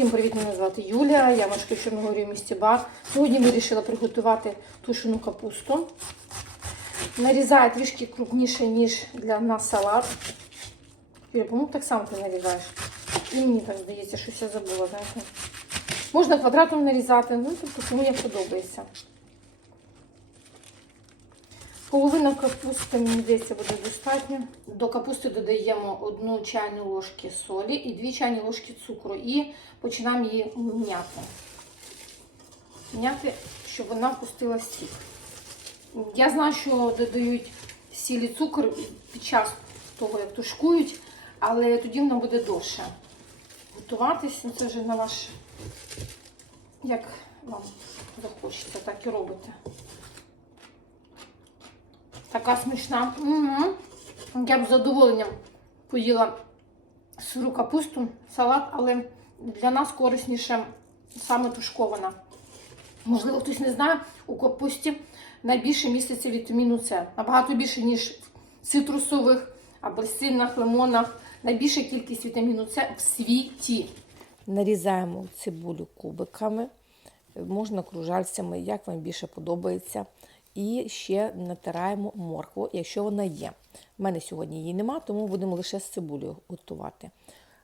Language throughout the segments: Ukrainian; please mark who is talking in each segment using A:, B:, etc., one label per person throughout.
A: Всім привіт, мене звати Юлія. Я мешкаю в Чорногорі в місті Бар. Сьогодні вирішила приготувати тушену капусту. Нарізаю трішки крупніше, ніж для нас салат. Юля, по-моєму, так само ти нарізаєш. І мені так здається, щось я забула, знаєте. Можна квадратом нарізати, ну тобто кому як подобається. Половина капусти, мені здається, буде достатньо. До капусти додаємо одну чайну ложки солі і дві чайні ложки цукру. І починаємо її м'яти. М'яти, щоб вона впустила сік. Я знаю, що додають сіль і цукор під час того, як тушкують, але тоді вона буде довше готуватись. Ну, Це вже на ваш, як вам захочеться, так і робите. Така смачна. Угу. Я б з задоволенням поїла сиру капусту, салат, але для нас корисніше саме тушкована. Можливо, хтось не знає, у капусті найбільше міститься вітаміну С. Набагато більше, ніж в цитрусових, апельсинах, лимонах. Найбільша кількість вітаміну С в світі.
B: Нарізаємо цибулю кубиками, можна кружальцями, як вам більше подобається. І ще натираємо моркву, якщо вона є. У мене сьогодні її нема, тому будемо лише з цибулею готувати.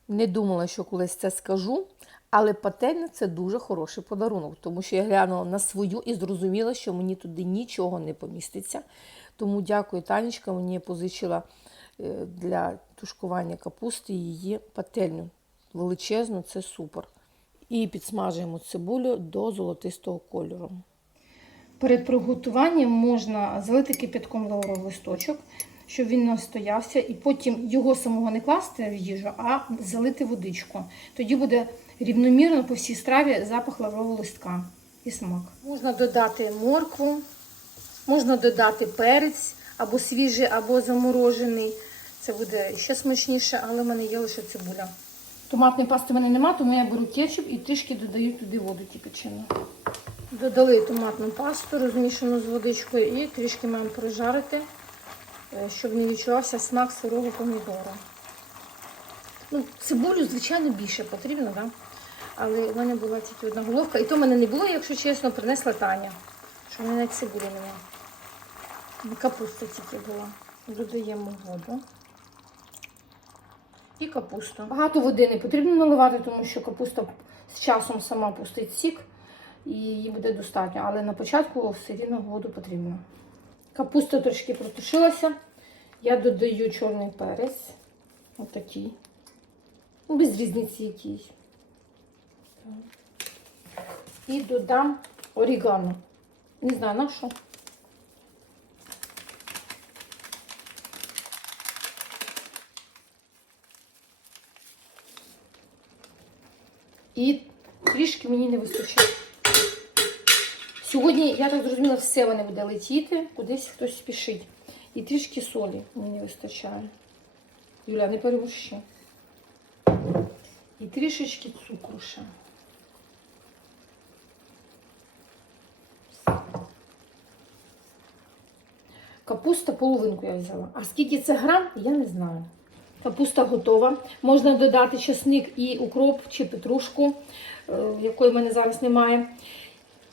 B: Не думала, що колись це скажу, але пательня це дуже хороший подарунок, тому що я глянула на свою і зрозуміла, що мені туди нічого не поміститься. Тому дякую, Танечка мені позичила е, для тушкування капусти її пательню. Величезну, це супер. І підсмажуємо цибулю до золотистого кольору.
A: Перед приготуванням можна залити кипятком лавровий листочок, щоб він настоявся, і потім його самого не класти в їжу, а залити водичку. Тоді буде рівномірно по всій страві запах лаврового листка і смак. Можна додати моркву, можна додати перець або свіжий, або заморожений. Це буде ще смачніше, але в мене є лише цибуля. Томатної пасти в мене немає, тому я беру кетчуп і трішки додаю туди воду кипячену. Додали томатну пасту, розмішану з водичкою, і трішки маємо прожарити, е, щоб не відчувався смак сирого помідора. Ну, цибулю, звичайно, більше потрібно, да? але в мене була тільки одна головка. І то в мене не було, якщо чесно, принесла Таня, що в мене навіть цибулі немає. Капуста тільки була. Додаємо воду. І капусту. Багато води не потрібно наливати, тому що капуста з часом сама пустить сік і її буде достатньо. Але на початку все рівно воду потрібно. Капуста трошки протушилася. Я додаю чорний перець. Отакий. Ну, без різниці якийсь. І додам орігано. Не знаю на що. І трішки мені не вистачає. Сьогодні, я так зрозуміла, все вони буде летіти, кудись хтось спішить. І трішки солі мені вистачає. Юля, не переборщи. І трішечки цукру ще. Капуста половинку я взяла. А скільки це грам, я не знаю. Капуста готова. Можна додати чесник і укроп чи петрушку, е, якої в мене зараз немає.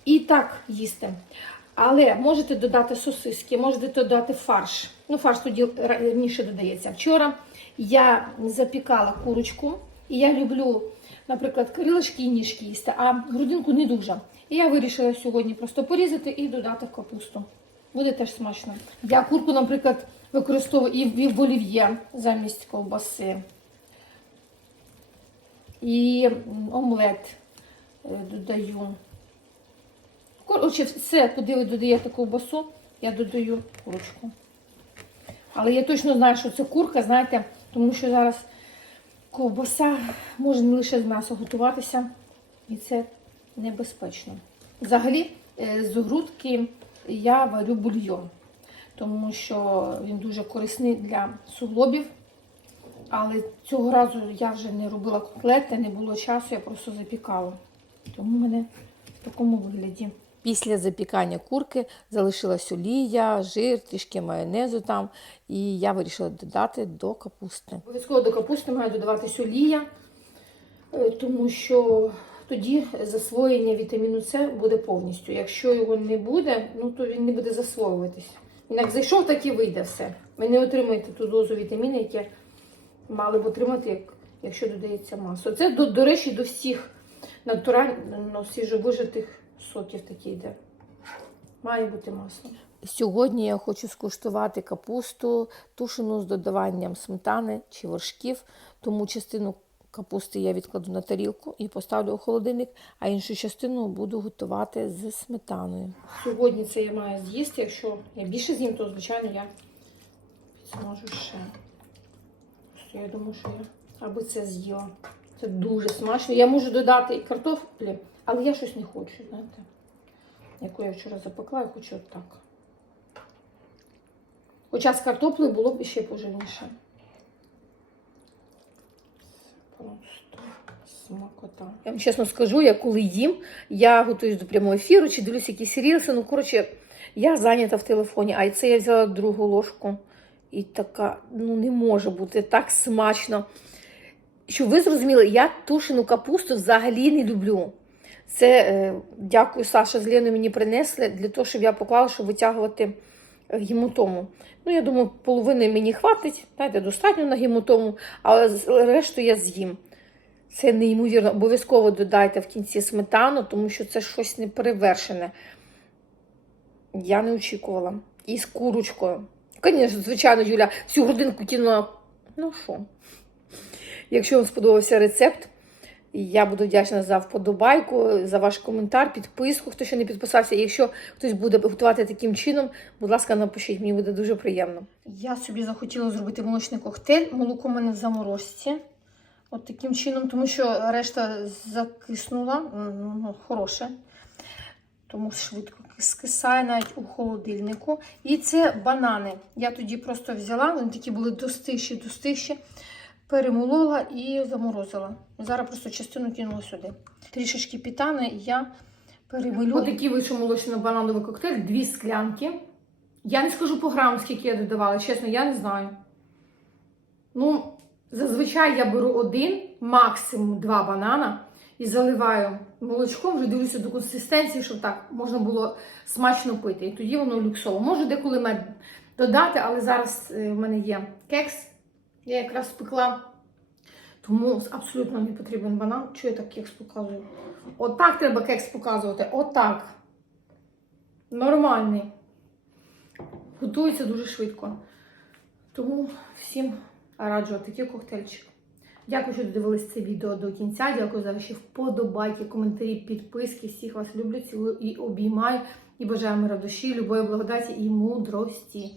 A: І так їсти. Але можете додати сосиски, можете додати фарш. Ну, фарш тоді раніше додається. Вчора я запікала курочку, і я люблю, наприклад, крилишки і ніжки їсти, а грудинку не дуже. І я вирішила сьогодні просто порізати і додати в капусту. Буде теж смачно. Я курку, наприклад, використовую і в олів'є замість ковбаси. І омлет е, додаю. Коротше, все, куди додаєте ковбасу, я додаю курочку. Але я точно знаю, що це курка, знаєте, тому що зараз ковбаса може не лише з м'яса готуватися, і це небезпечно. Взагалі, е, з грудки я варю бульйон, тому що він дуже корисний для суглобів. Але цього разу я вже не робила котлети, не було часу, я просто запікала. Тому в мене в такому вигляді.
B: Після запікання курки залишилась олія, жир, трішки майонезу там, і я вирішила додати до капусти.
A: Обов'язково до капусти має додаватись олія. Е, тому що тоді засвоєння вітаміну С буде повністю. Якщо його не буде, ну то він не буде засвоюватись. Він як зайшов, так і вийде все. Ви не отримаєте ту дозу вітаміну, яке мали б отримати, якщо додається масло. Це, до, до речі, до всіх натурально свіжовижитих соків такі йде. Має бути масло.
B: Сьогодні я хочу скуштувати капусту тушену з додаванням сметани чи вершків, тому частину капусти я відкладу на тарілку і поставлю у холодильник, а іншу частину буду готувати з сметаною.
A: Сьогодні це я маю з'їсти. Якщо я більше з'їм, то звичайно я підсмажу ще. Я думаю, що я аби це з'їла. Це дуже смачно. Я можу додати і картоплі, але я щось не хочу, знаєте. Яку я вчора запекла, я хочу отак. Хоча з картоплею було б ще поживніше. Просто смакота. Я вам чесно скажу, я коли їм, я готуюсь до прямого ефіру чи дивлюсь якісь рілси. Ну, коротше, я зайнята в телефоні, а це я взяла другу ложку. І така, ну не може бути так смачно. Щоб ви зрозуміли, я тушену капусту взагалі не люблю. Це е, дякую, Саша з Леною мені принесли для того, щоб я поклала, щоб витягувати е, гематому. Ну, я думаю, половини мені хватить, знаєте, достатньо на гематому, але решту я з'їм. Це неймовірно. Обов'язково додайте в кінці сметану, тому що це щось неперевершене. Я не очікувала. І з курочкою. Звісно, звичайно, Юля, всю годинку кинула. Ну що? Якщо вам сподобався рецепт, я буду вдячна за вподобайку, за ваш коментар, підписку, хто ще не підписався. Якщо хтось буде готувати таким чином, будь ласка, напишіть, мені буде дуже приємно. Я собі захотіла зробити молочний коктейль. Молоко в мене в заморозці. От таким чином, тому що решта закиснула, ну, хороше. Тому швидко скисає навіть у холодильнику. І це банани. Я тоді просто взяла, вони такі були достигші, достигші, перемолола і заморозила. Зараз просто частину кинула сюди. Трішечки пітани я перемилю. Такий вийшов молочно-банановий коктейль, дві склянки. Я не скажу по граму, скільки я додавала, чесно, я не знаю. Ну, зазвичай я беру один, максимум два банана і заливаю молочком, вже дивлюся до консистенції, щоб так можна було смачно пити. І тоді воно люксово. Можу деколи мед додати, але зараз е, в мене є кекс. Я якраз спекла. Тому абсолютно не потрібен банан. Чого я так кекс показую? Отак треба кекс показувати. Отак. Нормальний. Готується дуже швидко. Тому всім раджу такий коктейльчик. Дякую, що додивились це відео до кінця. Дякую за ваші вподобайки, коментарі, підписки. Всіх вас люблю, цілую і обіймаю. І бажаю мира душі, любої благодаті і мудрості.